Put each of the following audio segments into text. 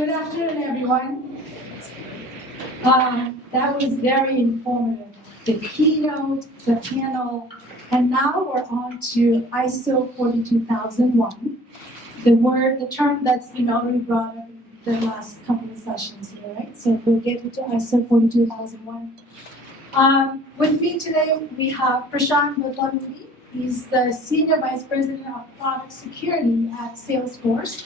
Good afternoon, everyone. That was very informative. The keynote, the panel, and now we're on to ISO 42001. The term that's been already brought up in the last couple of sessions here, right? So we'll get into ISO 42001. With me today, we have Prashant Vadlamudi. He's the Senior Vice President of Product Security at Salesforce.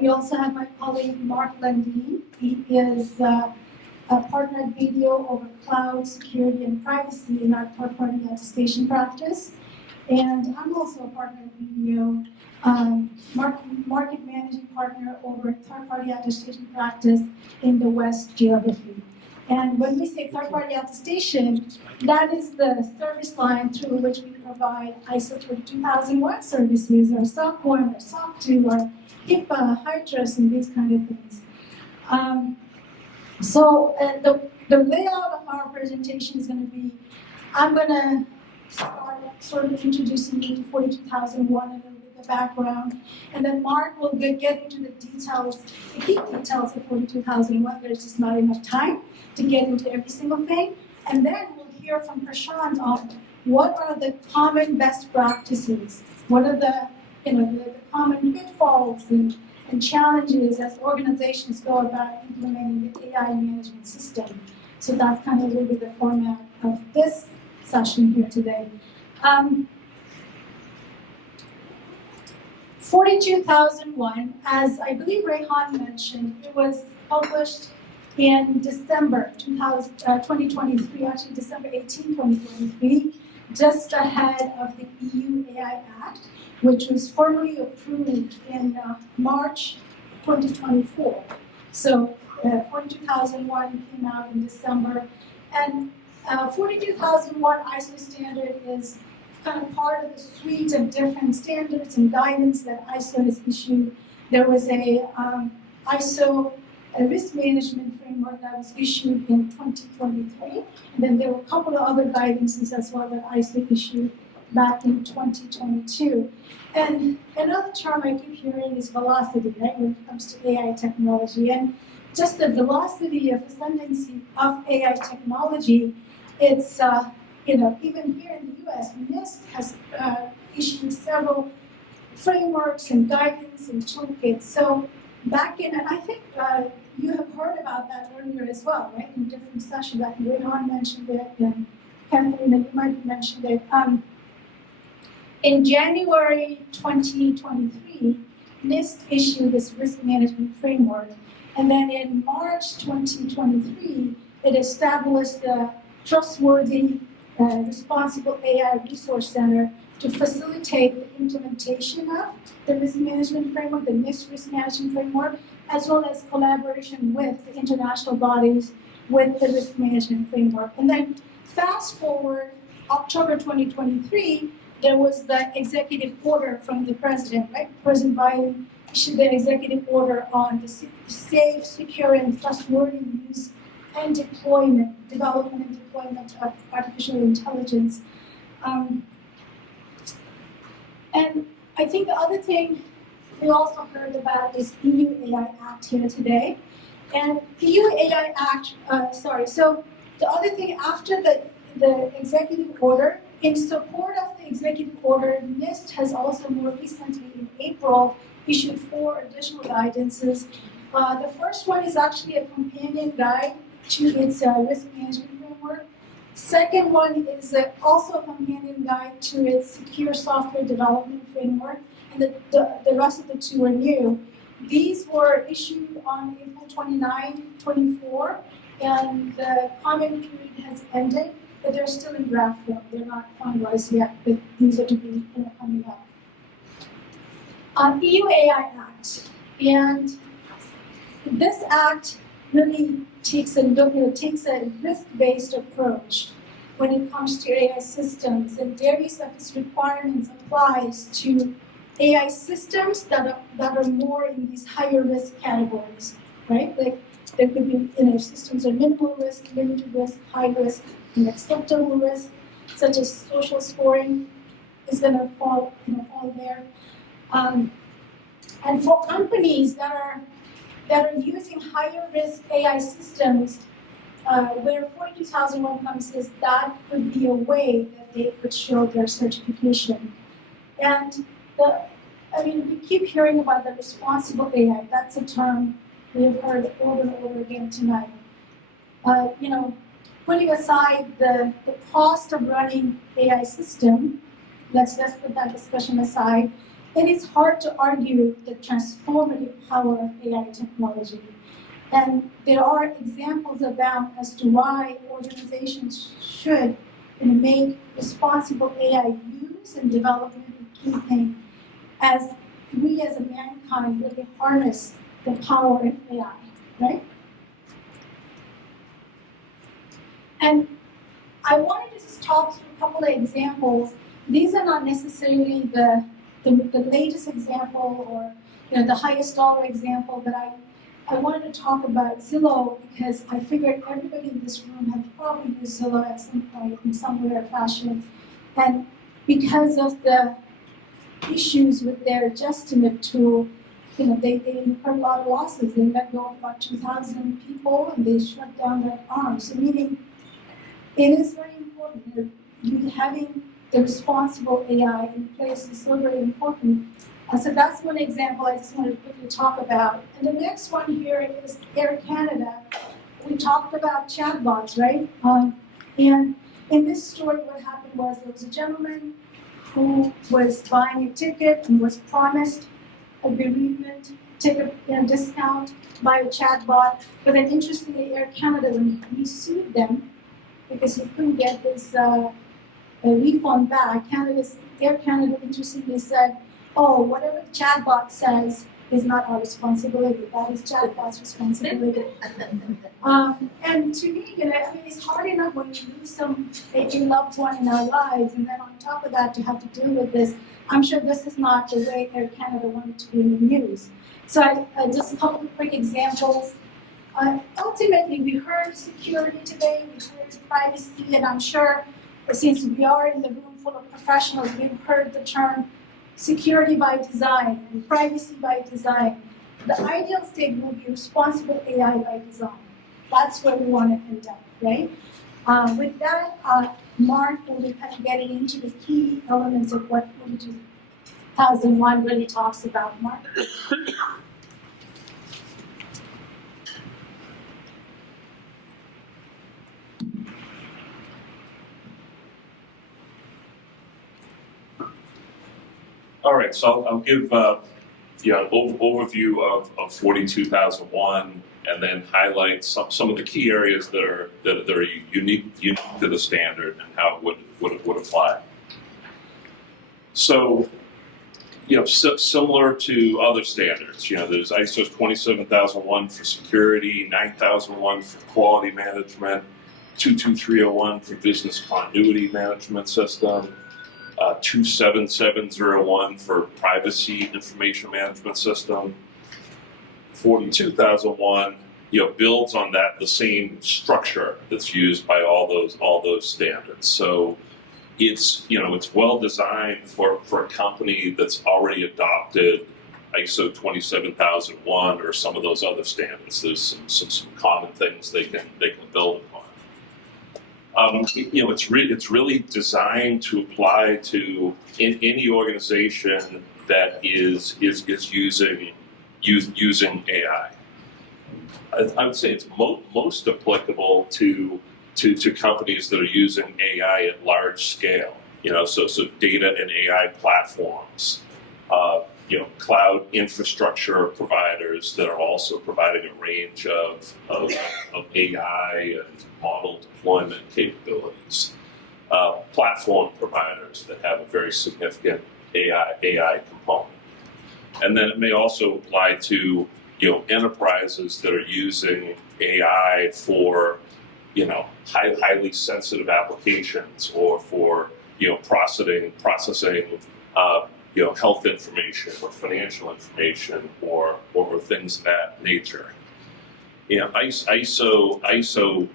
We also have my colleague, Mark Lundin. He is a partner at Video over cloud security and privacy in our third-party attestation practice. And I'm also a partner at Video, market managing partner over third-party attestation practice in the West geography. And when we say third-party attestation, that is the service line through which we provide ISO 22001 services, or SOC 1, or SOC 2, or HIPAA, HITRUST, and these kind of things. The layout of our presentation is going to be, I'm going to start sort of introducing you to 42001 and a little bit of the background, and then Mark will get into the details, the key details of 42001. There's just not enough time to get into every single thing. And then we'll hear from Prashant on what are the common best practices, what are the common pitfalls and challenges as organizations go about implementing the AI management system. So that's kind of will be the format of this session here today. 42001, as I believe Rehan mentioned, it was published in December 2023, actually December 18, 2023, just ahead of the EU AI Act, which was formally approved in March 2024. So 42001 came out in December, and 42001 ISO standard is kind of part of the suite of different standards and guidance that ISO has issued. There was a ISO risk management framework that was issued in 2023, and then there were a couple of other guidances as well that ISO issued back in 2022. And another term I keep hearing is velocity, right, when it comes to AI technology. And just the velocity of ascendancy of AI technology, it's, even here in the US, NIST has issued several frameworks and guidance and toolkits. So back in, and I think you have heard about that earlier as well, right, in different sessions. I think Rehan mentioned it, and Catherine, you might have mentioned it. In January 2023, NIST issued this risk management framework, and then in March 2023, it established the Trustworthy Responsible AI Resource Center to facilitate the implementation of the risk management framework, the NIST risk management framework, as well as collaboration with the international bodies with the risk management framework. And then fast forward October 2023, there was the executive order from the president, right? President Biden issued the executive order on the safe, secure, and trustworthy use and development and deployment of artificial intelligence. And I think the other thing we also heard about is EU AI Act here today. And the EU AI Act, so the other thing after the executive order, in support of the executive order, NIST has also more recently, in April, issued 4 additional guidances. The first one is actually a companion guide to its risk management framework. Second one is also a companion guide to its secure software development framework, and the rest of the 2 are new. These were issued on April 29, 24, and the comment period has ended. But they're still in draft form. They're not finalized yet, but these are to be coming up. EU AI Act, and this act really takes a risk-based approach when it comes to AI systems, and various of its requirements applies to AI systems that are more in these higher risk categories, right? Like there could be systems of minimal risk, limited risk, high risk, and acceptable risk, such as social scoring, is going to fall there. And for companies that are that are using higher risk AI systems, where 42001 comes is that would be a way that they could show their certification. And we keep hearing about the responsible AI. That's a term we have heard over and over again tonight. Putting aside the cost of running AI system, let's just put that discussion aside, it is hard to argue the transformative power of AI technology. And there are examples abound as to why organizations should make responsible AI use and development a key thing as we as a mankind really harness the power of AI, right? And I wanted to just talk through a couple of examples. These are not necessarily the latest example or the highest dollar example, but I wanted to talk about Zillow because I figured everybody in this room has probably used Zillow at some point in some way or fashion. And because of the issues with their Justimate tool, they incurred a lot of losses. They let go of about 2,000 people and they shut down that arm. So meaning it is very important. Having the responsible AI in place is so very important. So that's one example I just wanted to quickly talk about. And the next one here is Air Canada. We talked about chatbots, right? And in this story, what happened was there was a gentleman who was buying a ticket and was promised a bereavement ticket discount by a chatbot. But then interestingly, Air Canada, when he sued them, because he couldn't get his a refund back, Air Canada interestingly said, oh, whatever the chatbot says is not our responsibility. That is chatbot's responsibility. And to me, it's hard enough when we lose a loved one in our lives, and then on top of that, to have to deal with this. I'm sure this is not the way Air Canada wanted to be in the news. So just a couple of quick examples. Ultimately, we heard security today, we heard privacy, and I'm sure since we are in the room full of professionals, we've heard the term security by design and privacy by design. The ideal state will be responsible AI by design. That's where we want to end up, right? With that, Mark will be kind of getting into the key elements of what 2001 really talks about. Mark? All right, so I'll give an overview of 42001, and then highlight some of the key areas that are unique to the standard and how it would apply. So, similar to other standards, there's ISO 27001 for security, 9001 for quality management, 22301 for business continuity management system. 27701 for privacy information management system. 42001, builds on the same structure that's used by all those standards. So it's well designed for a company that's already adopted ISO 27001 or some of those other standards. There's some common things they can build upon. It's really designed to apply to any organization that is using AI. I would say it's most applicable to companies that are using AI at large scale. So data and AI platforms. Cloud infrastructure providers that are also providing a range of AI and model deployment capabilities. Platform providers that have a very significant AI component. And then it may also apply to enterprises that are using AI for highly sensitive applications or for processing health information or financial information or things of that nature. ISO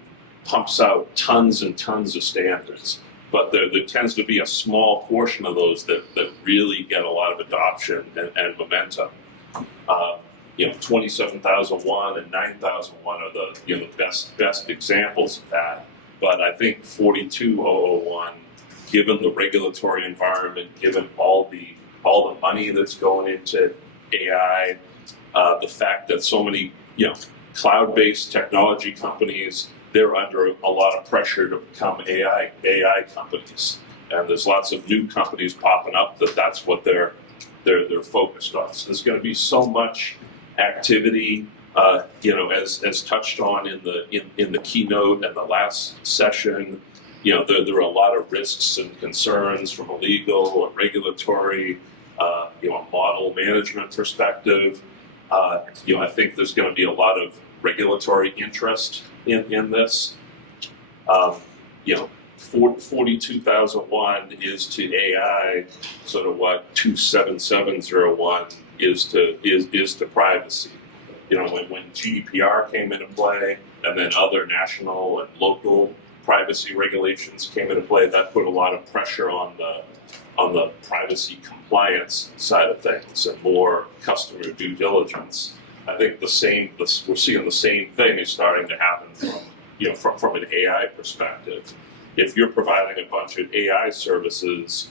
pumps out tons and tons of standards, but there tends to be a small portion of those that really get a lot of adoption and momentum. 27001 and 9001 are the best examples of that. But I think 42001, given the regulatory environment, given all the money that's going into AI, the fact that so many cloud-based technology companies, they're under a lot of pressure to become AI companies, and there's lots of new companies popping up that's what they're focused on. So there's going to be so much activity, as touched on in the keynote and the last session. There are a lot of risks and concerns from a legal or regulatory, model management perspective. I think there's going to be a lot of regulatory interest in this. 42001 is to AI sort of what 27701 is to privacy. When GDPR came into play, and then other national and local privacy regulations came into play, that put a lot of pressure on the privacy compliance side of things and more customer due diligence. I think we're seeing the same thing is starting to happen from an AI perspective. If you're providing a bunch of AI services,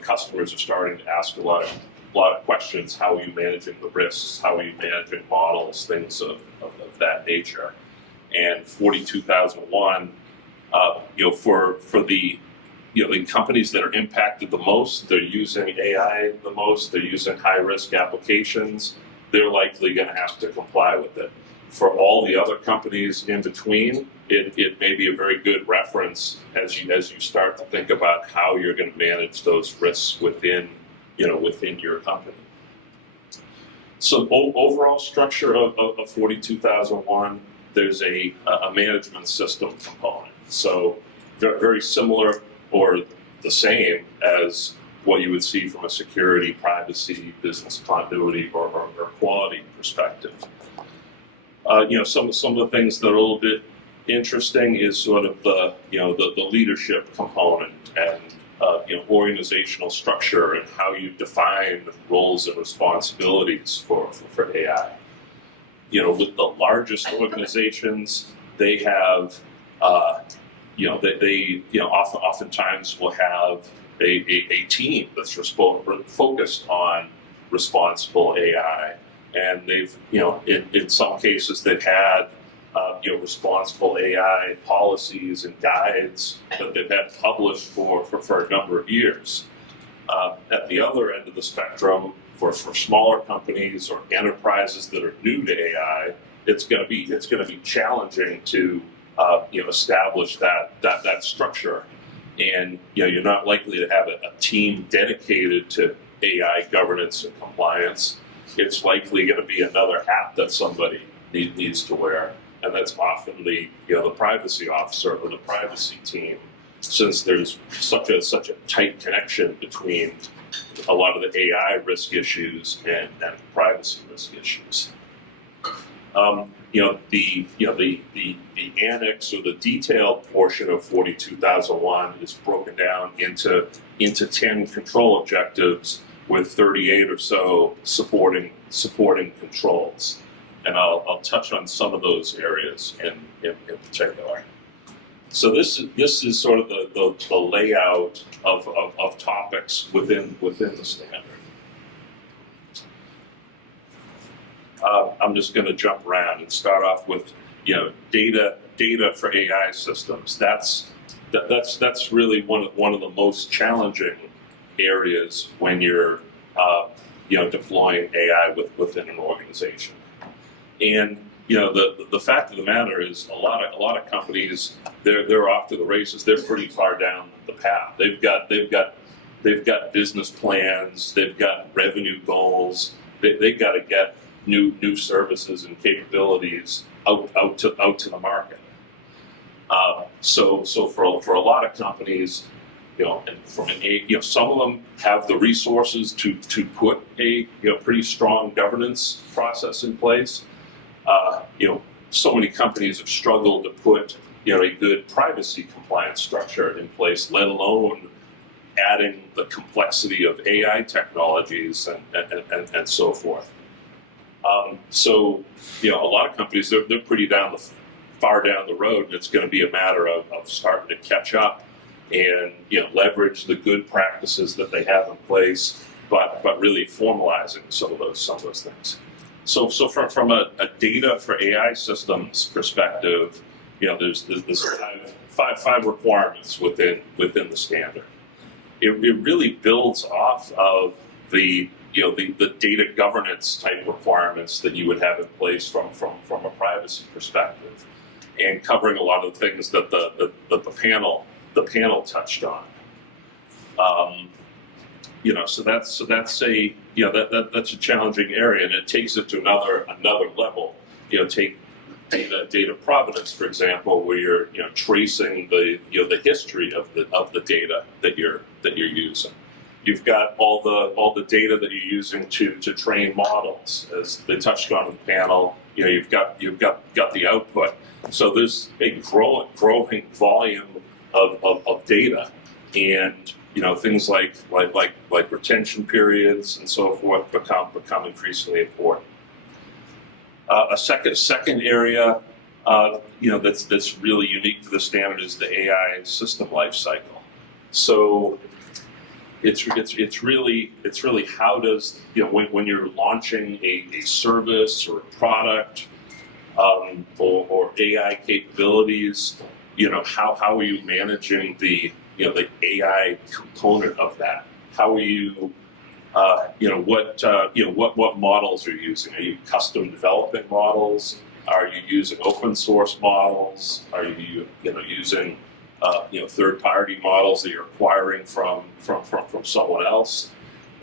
customers are starting to ask a lot of questions. How are you managing the risks? How are you managing models? Things of that nature. And 42001, for the the companies that are impacted the most, they're using AI the most, they're using high risk applications, they're likely going to have to comply with it. For all the other companies in between, it may be a very good reference as you start to think about how you're going to manage those risks within your company. So overall structure of 42001, there's a management system component. So very similar or the same as what you would see from a security, privacy, business continuity, or quality perspective. Some of the things that are a little bit interesting is sort of the leadership component and organizational structure and how you define roles and responsibilities for AI. With the largest organizations, they have oftentimes will have a team that's focused on responsible AI, and they've in some cases they've had responsible AI policies and guides that they've had published for a number of years. At the other end of the spectrum, for smaller companies or enterprises that are new to AI, it's going to be challenging to establish that structure, and you're not likely to have a team dedicated to AI governance and compliance. It's likely going to be another hat that somebody needs to wear, and that's often the privacy officer or the privacy team, since there's such a tight connection between a lot of the AI risk issues and privacy risk issues. The annex or the detailed portion of 42001 is broken down into 10 control objectives with 38 or so supporting controls, and I'll touch on some of those areas in particular. So this is sort of the layout of topics within the standard. I'm just going to jump around and start off with data for AI systems. That's really one of the most challenging areas when you're deploying AI within an organization. And the fact of the matter is a lot of companies, they're off to the races. They're pretty far down the path. They've got business plans. They've got revenue goals. They've got to get new services and capabilities out to the market. So for a lot of companies, and some of them have the resources to put a pretty strong governance process in place. So many companies have struggled to put a good privacy compliance structure in place, let alone adding the complexity of AI technologies and so forth. So, a lot of companies, they're pretty far down the road, and it's going to be a matter of starting to catch up and, leverage the good practices that they have in place, but really formalizing some of those things. So from a data for AI systems perspective, there's five requirements within the standard. It really builds off of the data governance type requirements that you would have in place from a privacy perspective, and covering a lot of the things that the panel touched on. So that's that's a challenging area, and it takes it to another level. Take data provenance, for example, where you're tracing the history of the data that you're using. You've got all the data that you're using to train models, as they touched on in the panel. You've got the output. So there's a growing volume of data, and things like retention periods and so forth become increasingly important. A second area, that's really unique to the standard is the AI system lifecycle. So it's really how does when you're launching a service or a product or AI capabilities, how are you managing the AI component of that? How are you what models are you using? Are you custom developing models? Are you using open source models? Are you using third-party models that you're acquiring from someone else?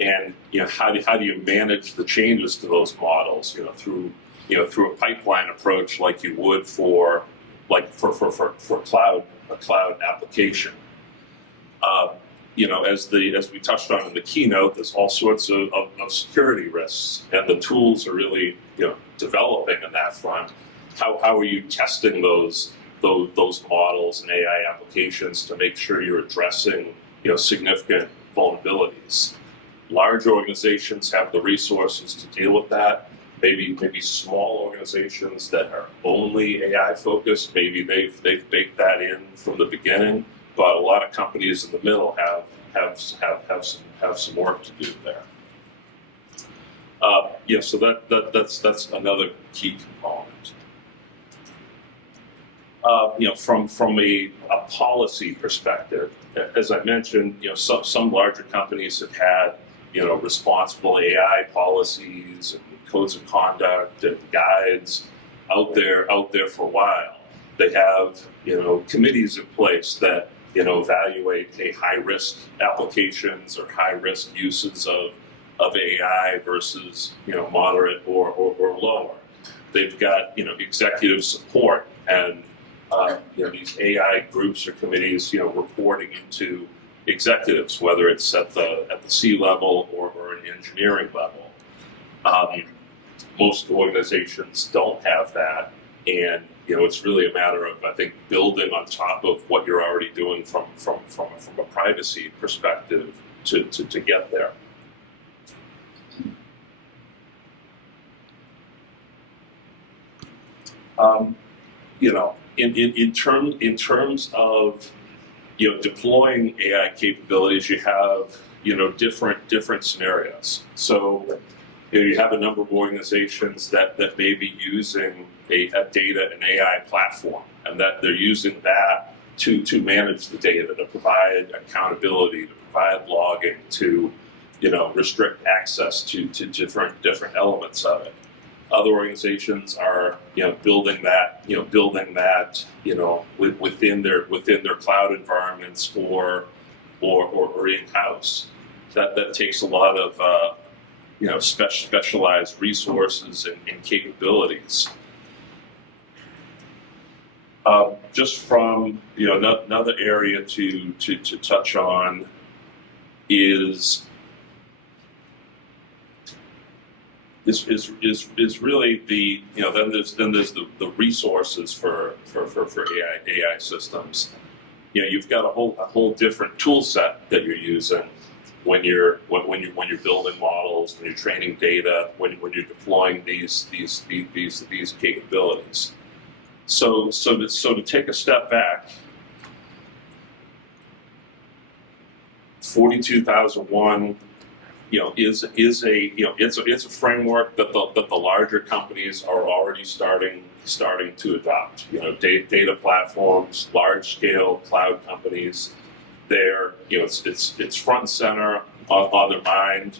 And how do you manage the changes to those models? Through a pipeline approach, like you would for a cloud application. As we touched on in the keynote, there's all sorts of security risks, and the tools are really developing in that front. How are you testing those models and AI applications to make sure you're addressing significant vulnerabilities? Large organizations have the resources to deal with that. Maybe small organizations that are only AI focused, maybe they've baked that in from the beginning. But a lot of companies in the middle have some work to do there. So that's another key component. From a policy perspective, as I mentioned, some larger companies have had responsible AI policies and codes of conduct and guides out there for a while. They have committees in place that evaluate high-risk applications or high-risk uses of AI versus moderate or lower. They've got executive support, and these AI groups or committees reporting into executives, whether it's at the C level or an engineering level. Most organizations don't have that, and it's really a matter of, I think, building on top of what you're already doing from a privacy perspective to get there. In terms of deploying AI capabilities, you have different scenarios. So you have a number of organizations that may be using a data and AI platform, and that they're using that to manage the data, to provide accountability, to provide logging, to restrict access to different elements of it. Other organizations are building that within their cloud environments or in-house. That takes a lot of specialized resources and capabilities. Just from another area to touch on is really the then there's the resources for AI systems. You've got a whole different tool set that you're using. when you're building models, when you're training data, when you're deploying these capabilities. So to take a step back, 42001, is a it's a framework that the larger companies are already starting to adopt. Data platforms, large scale cloud companies, they're it's front and center on their mind.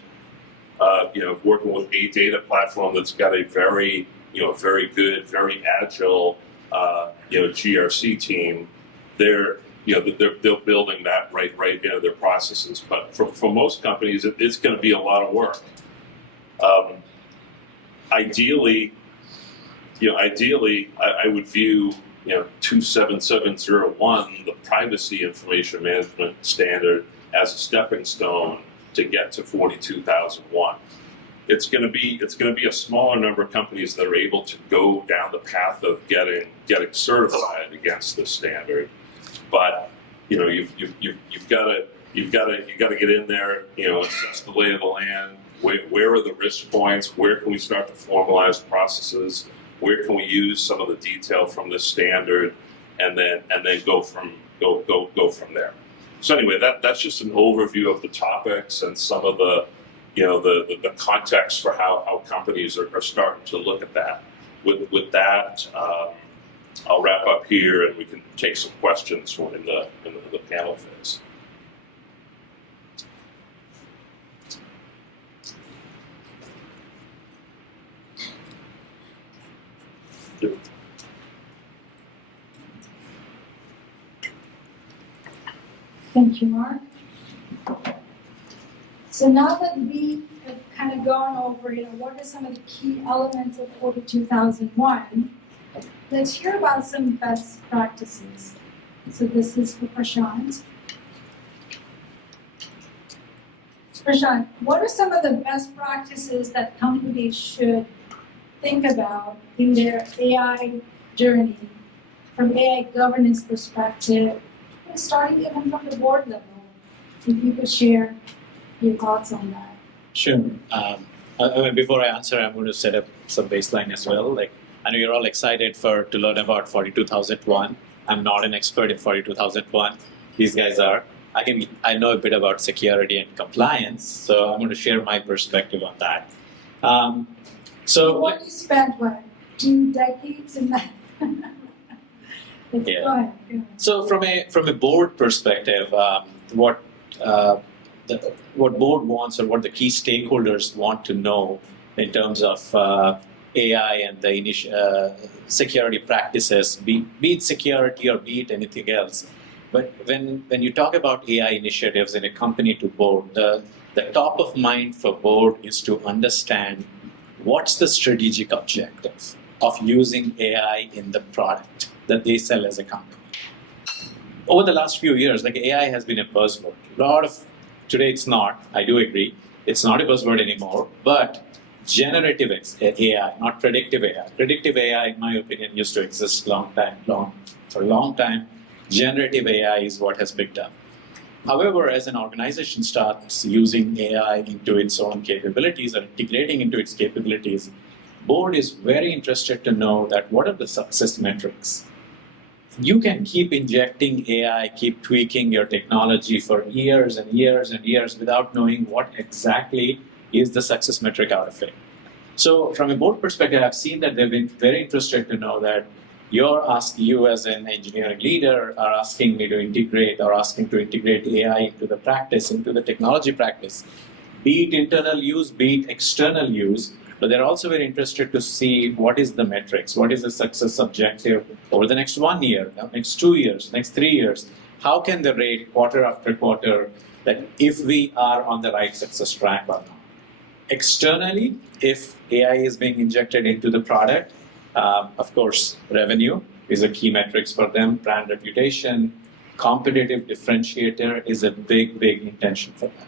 Working with a data platform that's got a very good, very agile GRC team, they're building that right into their processes. But for most companies, it's going to be a lot of work. Ideally, I would view 27701, the privacy information management standard, as a stepping stone to get to 42001. It's going to be a smaller number of companies that are able to go down the path of getting certified against this standard. But you've got to get in there. Assess the lay of the land. Where are the risk points? Where can we start to formalize processes? Where can we use some of the detail from this standard, and then go from there. So anyway, that's just an overview of the topics and some of the context for how companies are starting to look at that. With that, I'll wrap up here, and we can take some questions in the panel phase. Thank you, Mark. So now that we have kind of gone over, what are some of the key elements of 42001, let's hear about some best practices. So this is for Prashant. Prashant, what are some of the best practices that companies should think about in their AI journey, from AI governance perspective, starting even from the board level? If you could share your thoughts on that. Sure. Before I answer, I'm going to set up some baseline as well. I know you're all excited to learn about 42001. I'm not an expert in 42001. These guys are. I know a bit about security and compliance, so I'm going to share my perspective on that. What you spent, 2 decades in that? Yeah. Go ahead. So from a board perspective, what board wants, or what the key stakeholders want to know in terms of AI and the security practices, be it security or be it anything else. But when you talk about AI initiatives in a company to board, the top of mind for board is to understand what's the strategic objective of using AI in the product that they sell as a company. Over the last few years, AI has been a buzzword. Today it's not, I do agree, it's not a buzzword anymore, but generative AI, not predictive AI. Predictive AI, in my opinion, used to exist for a long time. Generative AI is what has picked up. However, as an organization starts using AI into its own capabilities or integrating into its capabilities, board is very interested to know that what are the success metrics. You can keep injecting AI, keep tweaking your technology for years and years and years without knowing what exactly is the success metric out of it. So from a board perspective, I've seen that they've been very interested to know that you as an engineering leader are asking me to integrate AI into the practice, into the technology practice, be it internal use, be it external use. But they're also very interested to see what is the metrics, what is the success objective over the next 1 year, next 2 years, next 3 years. How can they rate quarter after quarter that if we are on the right success track or not? Externally, if AI is being injected into the product, of course, revenue is a key metrics for them, brand reputation, competitive differentiator is a big intention for them.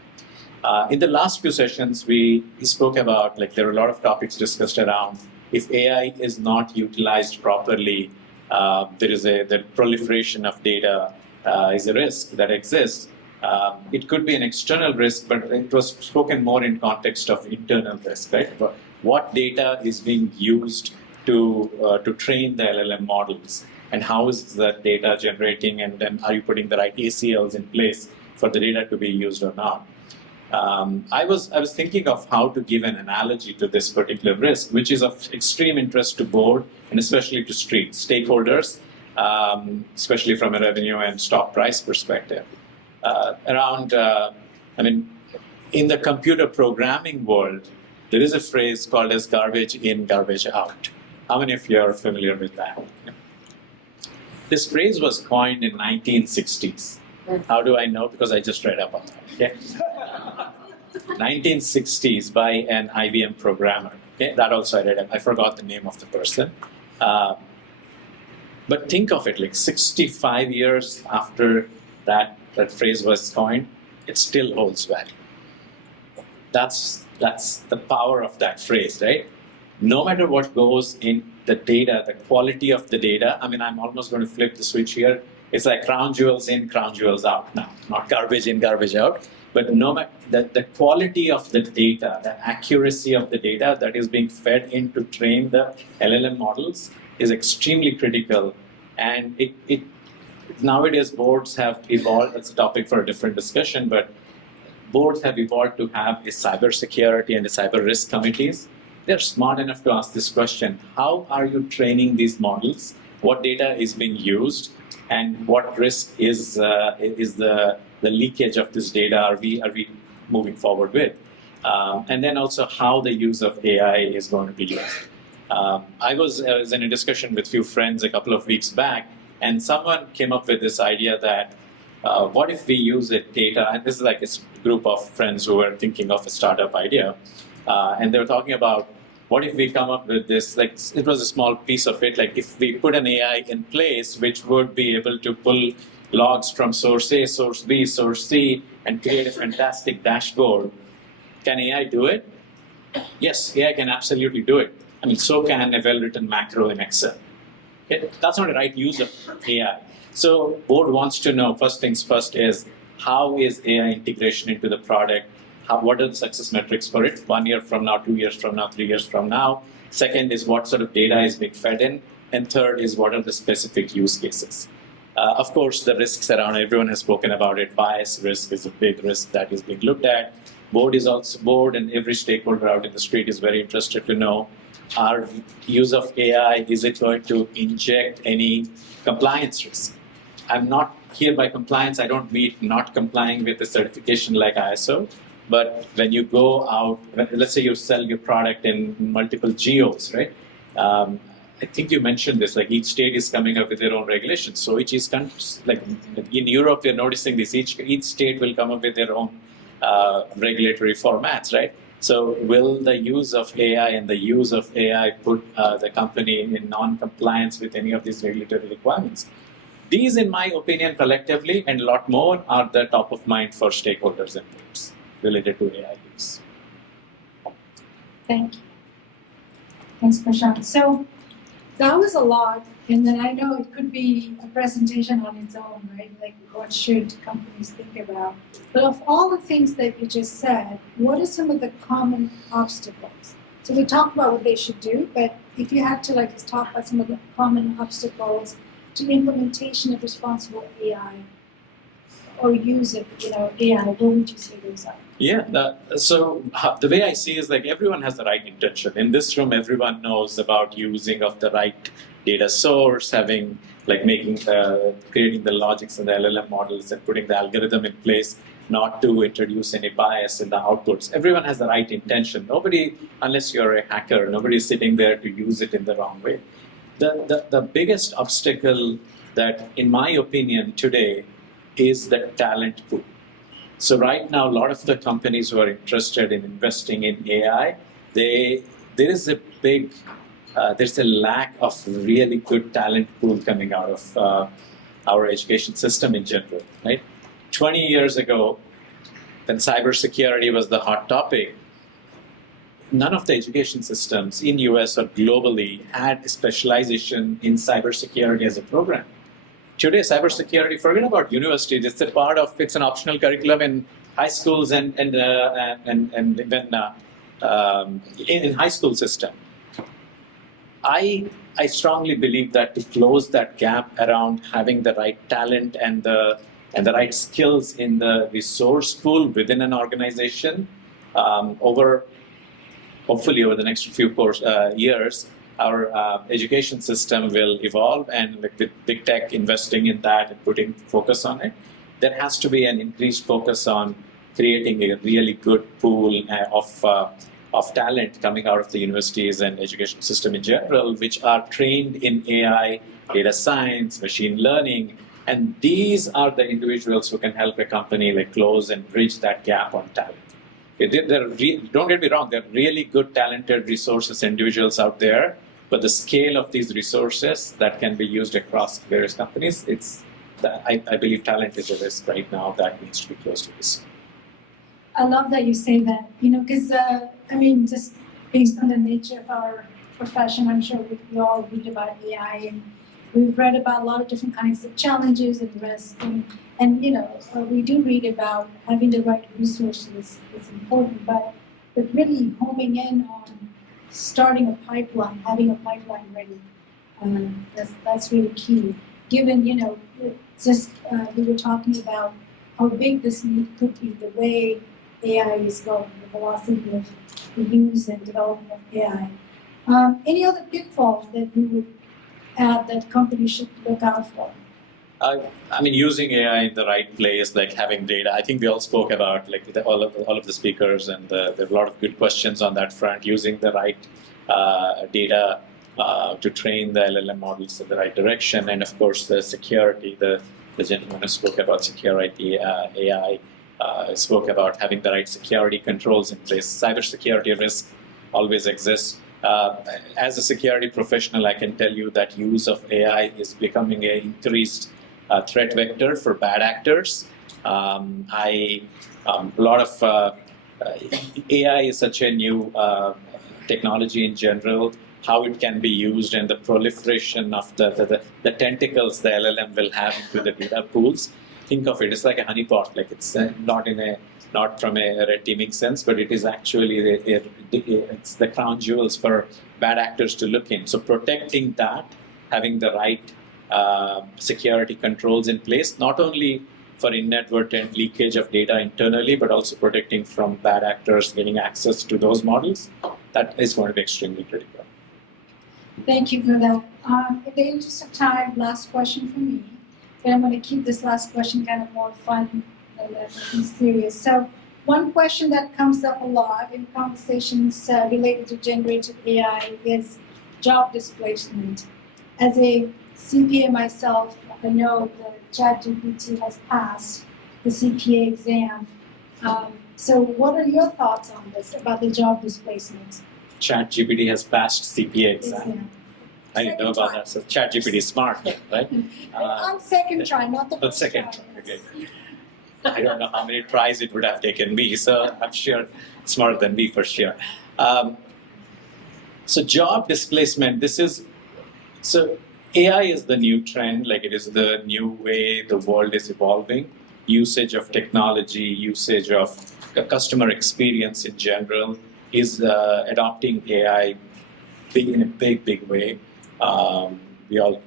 In the last few sessions, we spoke about, there are a lot of topics discussed around if AI is not utilized properly, the proliferation of data is a risk that exists. It could be an external risk, but it was spoken more in context of internal risk, right? What data is being used to train the LLM models, and how is that data generating, and then are you putting the right ACLs in place for the data to be used or not? I was thinking of how to give an analogy to this particular risk, which is of extreme interest to board and especially to street stakeholders, especially from a revenue and stock price perspective. In the computer programming world, there is a phrase called as garbage in, garbage out. How many of you are familiar with that? This phrase was coined in 1960s. How do I know? Because I just read up on that. Okay? 1960s by an IBM programmer. Okay? That also I read up. I forgot the name of the person. But think of it, like 65 years after that phrase was coined, it still holds value. That's the power of that phrase, right? No matter what goes in the data, the quality of the data, I'm almost going to flip the switch here. It's like crown jewels in, crown jewels out now, not garbage in, garbage out. But no matter the quality of the data, the accuracy of the data that is being fed in to train the LLM models is extremely critical. And nowadays boards have evolved. That's a topic for a different discussion, but boards have evolved to have a cybersecurity and a cyber risk committees. They're smart enough to ask this question: how are you training these models? What data is being used, and what risk is the leakage of this data? Are we moving forward with? And then also how the use of AI is going to be used. I was in a discussion with a few friends a couple of weeks back, and someone came up with this idea that what if we use data, and this is like a group of friends who were thinking of a startup idea, and they were talking about what if we come up with this, like it was a small piece of it, like if we put an AI in place which would be able to pull logs from source A, source B, source C, and create a fantastic dashboard. Can AI do it? Yes, AI can absolutely do it. So can a well-written macro in Excel. Okay? That's not the right use of AI. So board wants to know, first things first is, how is AI integration into the product? What are the success metrics for it 1 year from now, 2 years from now, 3 years from now? Second is what sort of data is being fed in? And third is what are the specific use cases? Of course, the risks around, everyone has spoken about it. Bias risk is a big risk that is being looked at. Board and every stakeholder out in the street is very interested to know, our use of AI, is it going to inject any compliance risk? I'm not here by compliance, I don't mean not complying with the certification like ISO, but when you go out, let's say you sell your product in multiple geos, right? I think you mentioned this, like each state is coming up with their own regulations. So each is, like in Europe, we're noticing this, each state will come up with their own regulatory formats, right? So will the use of AI and the use of AI put the company in non-compliance with any of these regulatory requirements? These, in my opinion, collectively and a lot more are the top of mind for stakeholders and boards related to AI use. Thank you. Thanks, Prashant. So that was a lot, and then I know it could be a presentation on its own, right? Like what should companies think about? But of all the things that you just said, what are some of the common obstacles? So we talked about what they should do, but if you had to just talk about some of the common obstacles to implementation of responsible AI or use of AI, what would you say those are? Yeah, so the way I see is like everyone has the right intention. In this room, everyone knows about using of the right data source, creating the logics and the LLM models and putting the algorithm in place, not to introduce any bias in the outputs. Everyone has the right intention. Nobody, unless you're a hacker, nobody's sitting there to use it in the wrong way. The biggest obstacle that, in my opinion, today is the talent pool. So right now, a lot of the companies who are interested in investing in AI, there's a lack of really good talent pool coming out of our education system in general, right? 20 years ago, when cybersecurity was the hot topic, none of the education systems in US or globally had a specialization in cybersecurity as a program. today, cybersecurity, forget about universities. It's an optional curriculum in high schools and even in high school system. I strongly believe that to close that gap around having the right talent and the right skills in the resource pool within an organization, hopefully over the next few years, our education system will evolve, and with big tech investing in that and putting focus on it, there has to be an increased focus on creating a really good pool of talent coming out of the universities and education system in general, which are trained in AI, data science, machine learning, and these are the individuals who can help a company like close and bridge that gap on talent. Don't get me wrong, there are really good, talented resources, individuals out there, but the scale of these resources that can be used across various companies, I believe talent is a risk right now that needs to be close to this. I love that you say that, because, just based on the nature of our profession, I'm sure we all read about AI, and we've read about a lot of different kinds of challenges and risks, and we do read about having the right resources is important, but really homing in on starting a pipeline, having a pipeline ready, that's really key. Given, we were talking about how big this need could be, the way AI is going, the velocity of the use and development of AI. Any other pitfalls that you would add that companies should look out for? Using AI in the right place, like having data. I think we all spoke about all of the speakers, and there are a lot of good questions on that front. Using the right data to train the LLM models in the right direction, and of course the security. The gentleman who spoke about security, AI, spoke about having the right security controls in place. Cybersecurity risk always exists. As a security professional, I can tell you that use of AI is becoming an increased threat vector for bad actors. AI is such a new technology in general. How it can be used and the proliferation of the tentacles the LLM will have into the data pools. Think of it, it's like a honeypot. Like it's not from a red teaming sense, but it is actually it's the crown jewels for bad actors to look in. So protecting that, having the right security controls in place, not only for inadvertent leakage of data internally, but also protecting from bad actors getting access to those models, that is going to be extremely critical. Thank you for that. In the interest of time, last question from me. And I'm going to keep this last question kind of more fun and serious. So one question that comes up a lot in conversations related to generative AI is job displacement. As a CPA myself, I know that ChatGPT has passed the CPA exam. So what are your thoughts on this, about the job displacement? ChatGPT has passed CPA exam. I didn't know about that. So ChatGPT is smart, right? On second try, not the first second try. Okay. I don't know how many tries it would have taken me, so I'm sure smarter than me for sure. So job displacement, so AI is the new trend, like it is the new way the world is evolving. Usage of technology, usage of customer experience in general is adopting AI in a big way. We all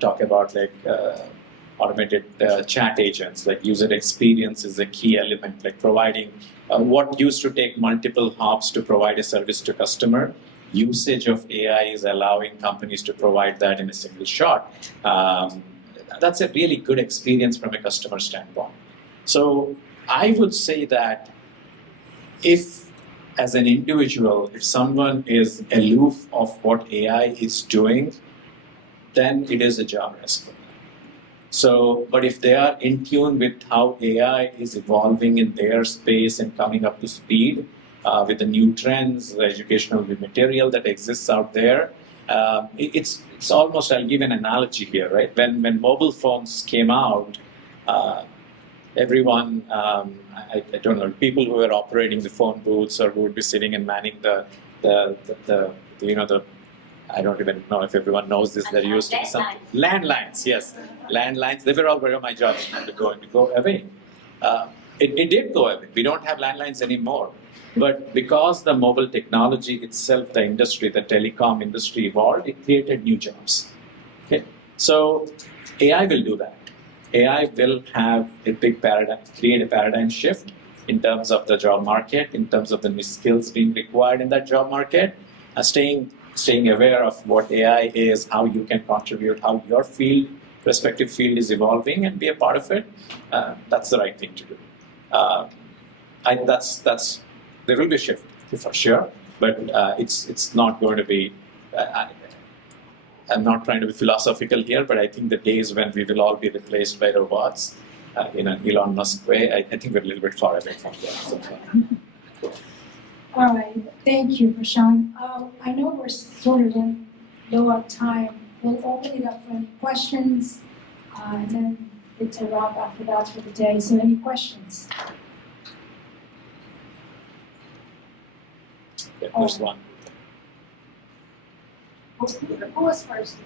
talk about automated chat agents, like user experience is a key element, like providing what used to take multiple hops to provide a service to customer. Usage of AI is allowing companies to provide that in a single shot. That's a really good experience from a customer standpoint. So I would say that if, as an individual, if someone is aloof of what AI is doing, then it is a job risk for them. So, but if they are in tune with how AI is evolving in their space and coming up to speed with the new trends, the educational material that exists out there, it's almost, I'll give an analogy here, right? When mobile phones came out, everyone, I don't know, people who were operating the phone booths or who would be sitting and manning I don't even know if everyone knows this. There used to be some landlines. Yes, Landlines, they were all where my job is going to go away. It did go away. We don't have landlines anymore. But because the mobile technology itself, the industry, the telecom industry evolved, it created new jobs. Okay? So AI will do that. AI will have a big paradigm, create a paradigm shift in terms of the job market, in terms of the new skills being required in that job market, staying aware of what AI is, how you can contribute, how your field, respective field is evolving, and be a part of it. That's the right thing to do. There will be a shift for sure, but it's not going to be. I'm not trying to be philosophical here, but I think the days when we will all be replaced by robots in an Elon Musk way, I think we're a little bit far away from that so far. All right, thank you, Prashant. I know we're sort of in low on time. We'll open it up for any questions, and then it's a wrap after that for the day. So any questions? Yeah, there's one. Who was first?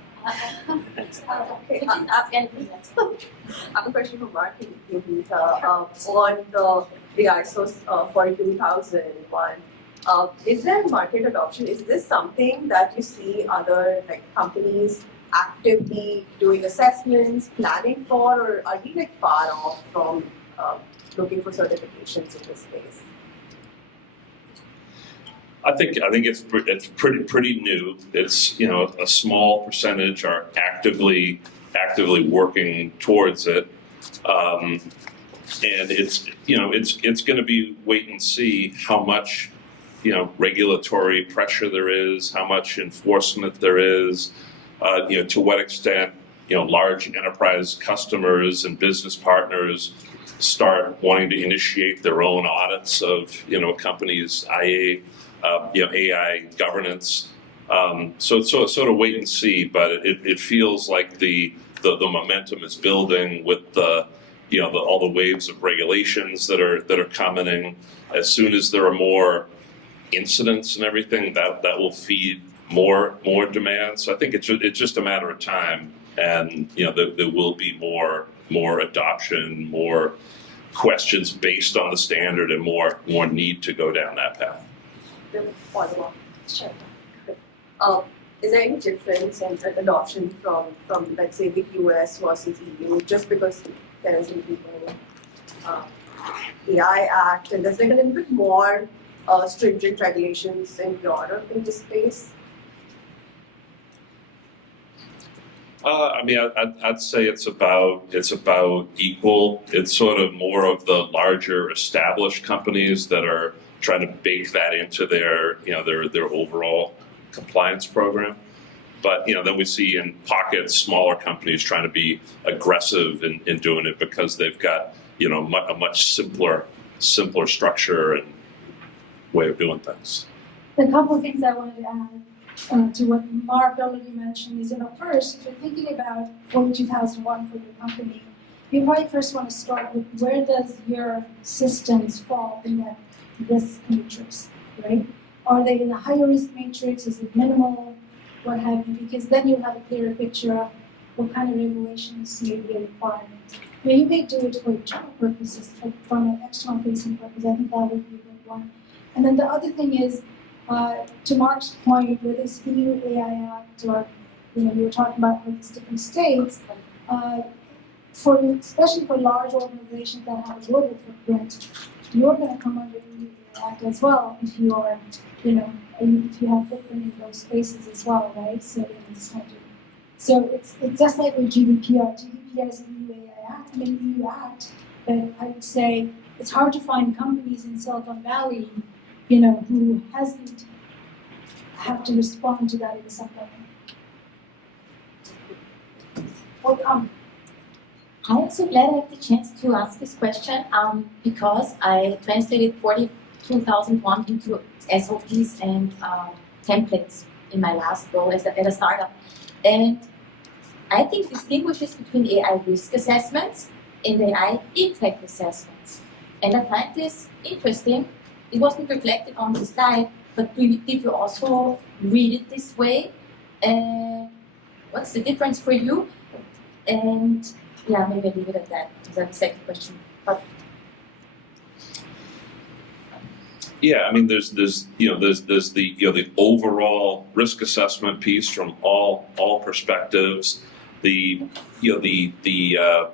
Okay, I have a question for Mark and Binita on the ISO 42001. Is there market adoption? Is this something that you see other companies actively doing assessments, planning for, or are you far off from looking for certifications in this space? I think it's pretty new. It's a small percentage are actively working towards it, and it's going to be wait and see how much regulatory pressure there is, how much enforcement there is, to what extent large enterprise customers and business partners start wanting to initiate their own audits of a company's AI governance. So it's sort of wait and see, but it feels like the momentum is building with all the waves of regulations that are coming. As soon as there are more incidents and everything, that will feed more demand. So I think it's just a matter of time, and there will be more adoption, more questions based on the standard, and more need to go down that path. Follow-up. Sure. Is there any difference in adoption from let's say the US versus EU, just because there is a new AI Act and there's a little bit more stringent regulations in Europe in this space? I'd say it's about equal. It's sort of more of the larger established companies that are trying to bake that into their overall compliance program. But then we see in pockets smaller companies trying to be aggressive in doing it because they've got a much simpler structure and way of doing things. A couple of things I wanted to add to what Mark already mentioned is, first, if you're thinking about 42001 for your company, you probably first want to start with where does your systems fall in that risk matrix, right? Are they in the higher risk matrix? Is it minimal? What have you? Because then you'll have a clearer picture of what kind of regulations may be a requirement. You may do it for internal purposes, but from an external facing purpose, I think that would be a good one. And then the other thing is, to Mark's point, with this EU AI Act, or we were talking about all these different states, especially for large organizations that have a global footprint, you're going to come under the EU Act as well if you are, if you have footprint in those spaces as well, right? So in this country. So it's just like with GDPR. GDPR is an EU Act, but I would say it's hard to find companies in Silicon Valley, who hasn't have to respond to that in some way. Welcome. I'm also glad I have the chance to ask this question because I translated 42,001 into SOPs and templates in my last role at a startup. And I think distinguishes between AI risk assessments and AI impact assessments. And I find this interesting. It wasn't reflected on the slide, but did you also read it this way? What's the difference for you? And yeah, maybe I'll leave it at that. Is that the second question? But Yeah, I mean, there's the the overall risk assessment piece from all perspectives. The AI.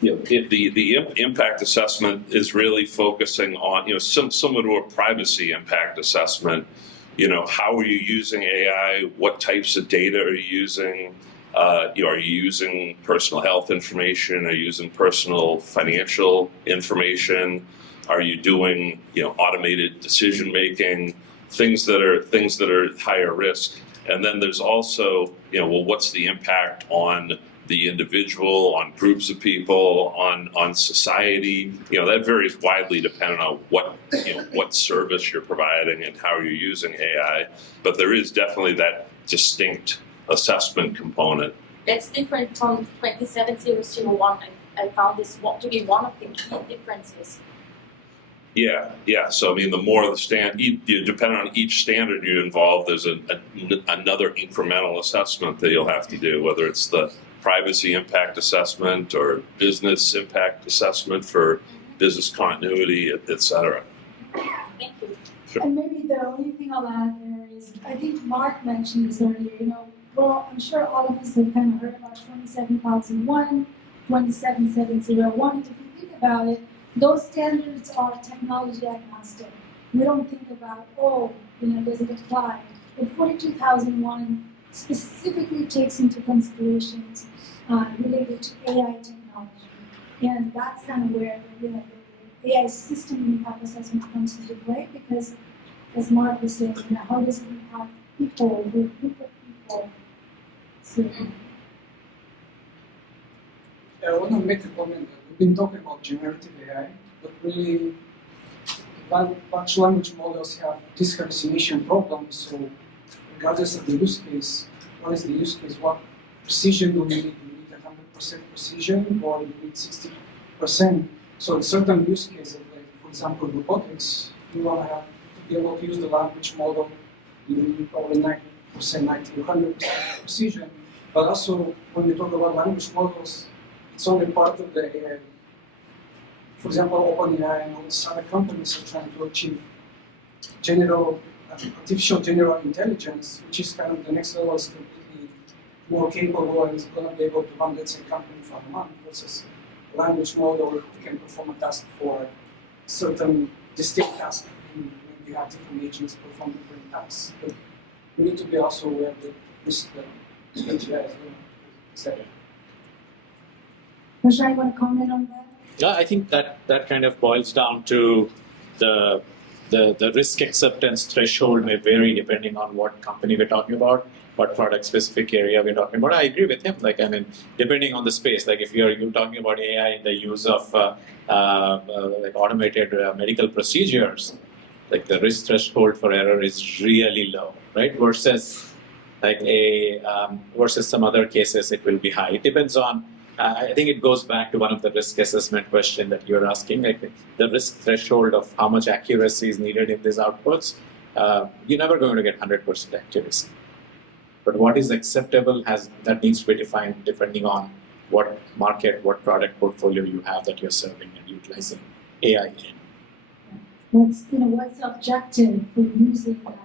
The impact assessment is really focusing on, similar to a privacy impact assessment. How are you using AI? What types of data are you using? Are you using personal health information? Are you using personal financial information? Are you doing, automated decision making? Things that are higher risk. And then there's also, what's the impact on the individual, on groups of people, on society? That varies widely depending on what service you're providing and how you're using AI. But there is definitely that distinct assessment component. that's different from 27001. I found this to be one of the key differences. Yeah. So I mean, the more the depending on each standard you're involved, there's another incremental assessment that you'll have to do, whether it's the privacy impact assessment or business impact assessment for business continuity, et cetera. Thank you. Sure. And maybe the only thing I'll add there is, I think Mark mentioned this earlier, well, I'm sure all of us have kind of heard about 27001, 27701. If you think about it, those standards are technology agnostic. We don't think about, does it apply? But 42001 specifically takes into considerations related to AI technology. And that's kind of where the AI system impact assessment comes into play, because as Mark was saying, how does it impact people, the group of people? So, I want to make a comment. We've been talking about generative AI, but really, large language models have this hallucination problem. So, regardless of the use case, what is the use case? What precision do we need? Do we need 100% precision, or do we need 60%? So, in certain use cases, like for example, robotics, you want to be able to use the language model. You need probably 90%, 90 to 100% precision. But also, when we talk about language models, it's only part of the AI. For example, OpenAI and all these other companies are trying to achieve artificial general intelligence, which is kind of the next level, is completely more capable and is going to be able to run, let's say, a company for a month, versus a language model who can perform a task for certain distinct tasks. And you have different agents perform different tasks. But we need to be also aware that this AGI is going to, etc. Prashant, you want to comment on that? Yeah, I think that kind of boils down to the risk acceptance threshold may vary depending on what company we're talking about, what product specific area we're talking about. I agree with him. Depending on the space, like if you're talking about AI in the use of like automated medical procedures, like the risk threshold for error is really low, right? Versus versus some other cases, it will be high. It depends on. I think it goes back to one of the risk assessment question that you're asking, like the risk threshold of how much accuracy is needed in these outputs. You're never going to get 100% accuracy. But what is acceptable that needs to be defined depending on what market, what product portfolio you have that you're serving and utilizing AI in. What's objective for using that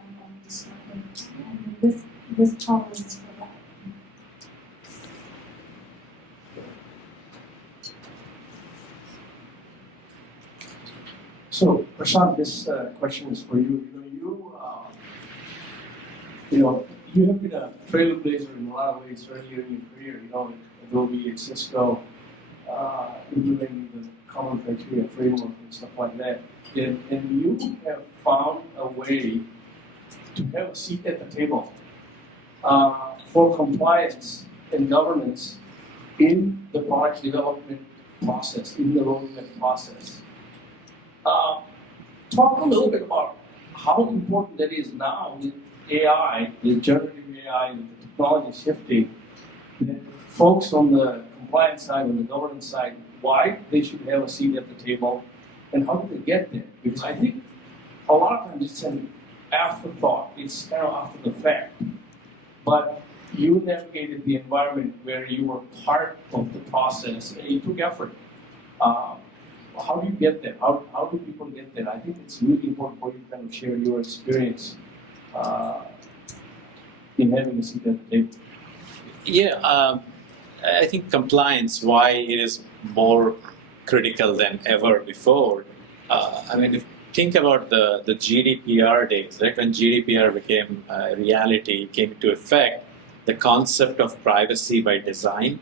and this tolerance for that. So, Prashant, this question is for you. You have been a trailblazer in a lot of ways earlier in your career. Adobe and Cisco, implementing the common criteria framework and stuff like that. And you have found a way to have a seat at the table for compliance and governance in the product development process, in the roadmap process. Talk a little bit about how important that is now with AI, the generative AI, and the technology shifting, that folks on the compliance side, on the governance side, why they should have a seat at the table, and how do they get there? Because I think a lot of times it's an afterthought, it's kind of after the fact. but you navigated the environment where you were part of the process and it took effort. How do you get there? How do people get there? I think it's really important for you to kind of share your experience in having a seat at the table. Yeah, I think compliance, why it is more critical than ever before. I mean, if think about the GDPR days, right? When GDPR became a reality, came into effect, the concept of privacy by design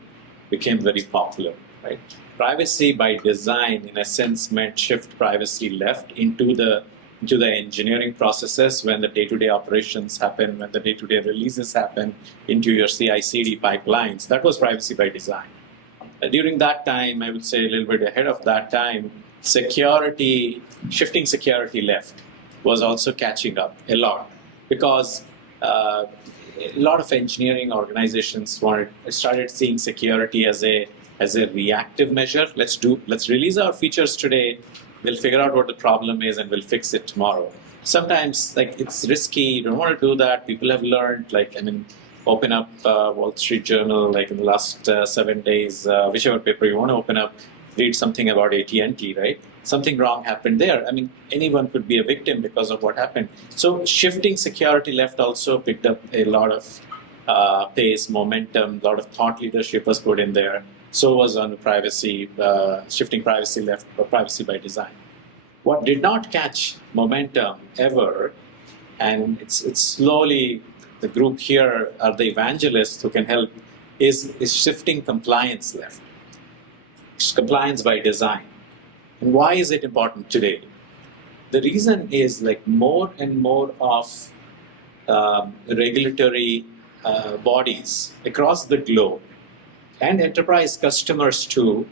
became very popular, right? Privacy by design, in a sense, meant shift privacy left into the engineering processes when the day-to-day operations happen, when the day-to-day releases happen into your CI/CD pipelines. That was privacy by design. During that time, I would say a little bit ahead of that time, shifting security left was also catching up a lot because a lot of engineering organizations started seeing security as a reactive measure. Let's release our features today. We'll figure out what the problem is and we'll fix it tomorrow. Sometimes it's risky. You don't want to do that. People have learned. Open up Wall Street Journal in the last 7 days, whichever paper you want to open up. Read something about AT&T, right? Something wrong happened there. Anyone could be a victim because of what happened. So shifting security left also picked up a lot of pace, momentum, a lot of thought leadership was put in there. So was on privacy, shifting privacy left, or privacy by design. What did not catch momentum ever, and it's slowly, the group here are the evangelists who can help, is shifting compliance left. It's compliance by design. And why is it important today? The reason is more and more of regulatory bodies across the globe and enterprise customers too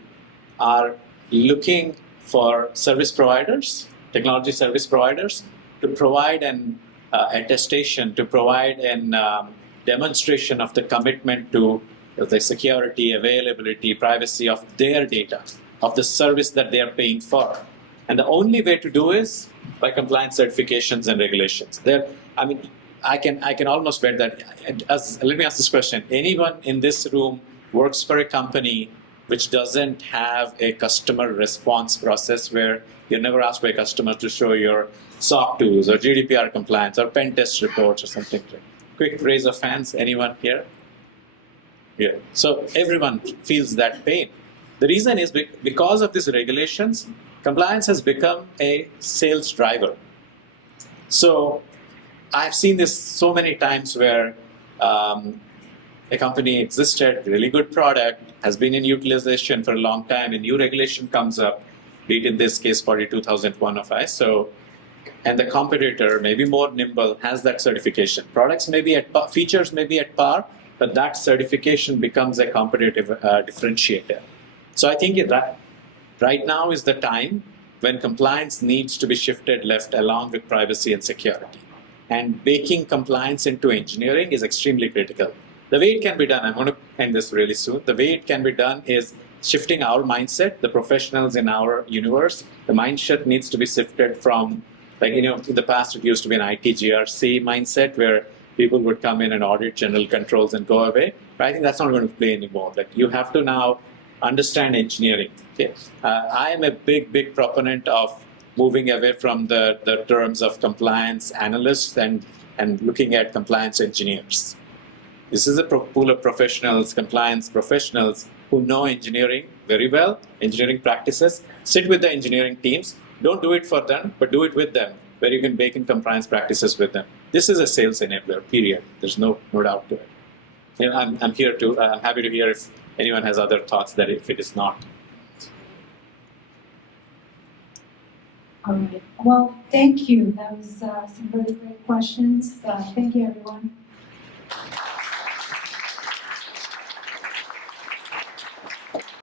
are looking for service providers, technology service providers, to provide an attestation, to provide an demonstration of the commitment to the security, availability, privacy of their data, of the service that they are paying for. And the only way to do is by compliance certifications and regulations. I can almost bet that, let me ask this question, anyone in this room works for a company which doesn't have a customer response process where you never ask for a customer to show your SOC 2s or GDPR compliance or pen test reports or something? Quick raise of hands, anyone here? Yeah. So everyone feels that pain. The reason is because of these regulations, compliance has become a sales driver. So I've seen this so many times where a company existed, really good product, has been in utilization for a long time, a new regulation comes up, be it in this case 42001 of ISO, and the competitor, maybe more nimble, has that certification. Products may be at par, features may be at par, but that certification becomes a competitive differentiator. So I think right now is the time when compliance needs to be shifted left along with privacy and security. And baking compliance into engineering is extremely critical. The way it can be done, I'm going to end this really soon, the way it can be done is shifting our mindset, the professionals in our universe. The mindset needs to be shifted from, in the past it used to be an IT GRC mindset where people would come in and audit general controls and go away. But I think that's not going to play anymore. You have to now understand engineering. Okay? I am a big proponent of moving away from the terms of compliance analysts and looking at compliance engineers. This is a pool of professionals, compliance professionals who know engineering very well, engineering practices. Sit with the engineering teams. Don't do it for them, but do it with them, where you can bake in compliance practices with them. This is a sales enabler, period. There's no doubt to it. I'm here to, I'm happy to hear if anyone has other thoughts that if it is not. All right. Well, thank you. That was some really great questions. Thank you, everyone.